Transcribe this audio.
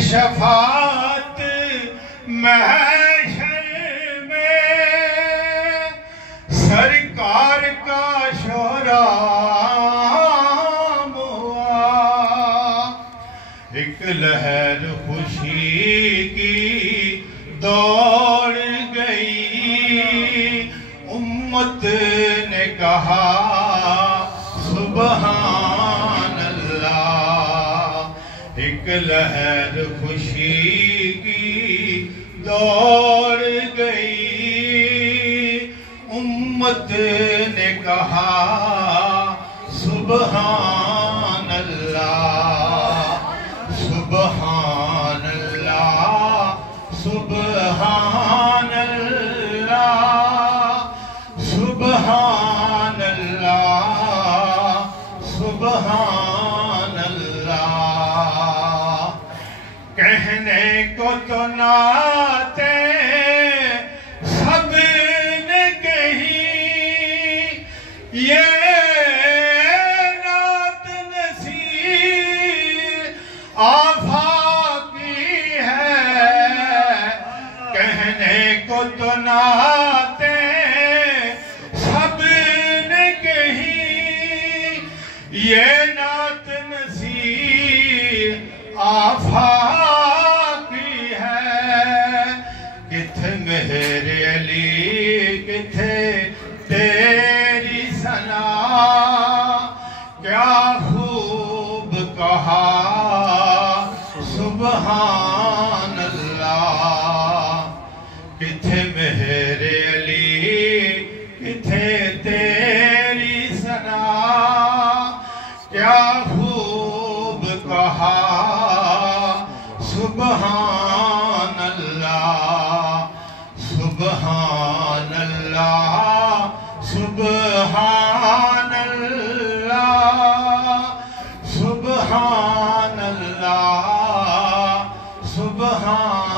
शफात महशर में सरकार का शोराम हुआ। एक लहर खुशी की दौड़ गई, उम्मत ने कहा सुबहान अल्लाह। एक लहर खुशी की दौड़ गई, उम्मत ने कहा सुबहान अल्लाह, सुबहान अल्लाह, सुबहान अल्लाह, सुबहान अल्लाह, सुबहान अल्लाह। कहने को तो नाते सबने कही, ये नात नसीर आफाकी है। कहने को तो नाते सबने कही, ये नात नसीर आफाकी है। किथे मेरे अली किथे तेरी सना, क्या खूब कहा सुबहान अल्लाह। किथे मेरे अली किथे तेरी सना, क्या खूब कहा सुबहान अल्लाह, सुबहान अल्लाह, सुबहान अल्लाह, सुबहान अल्लाह, सुबहान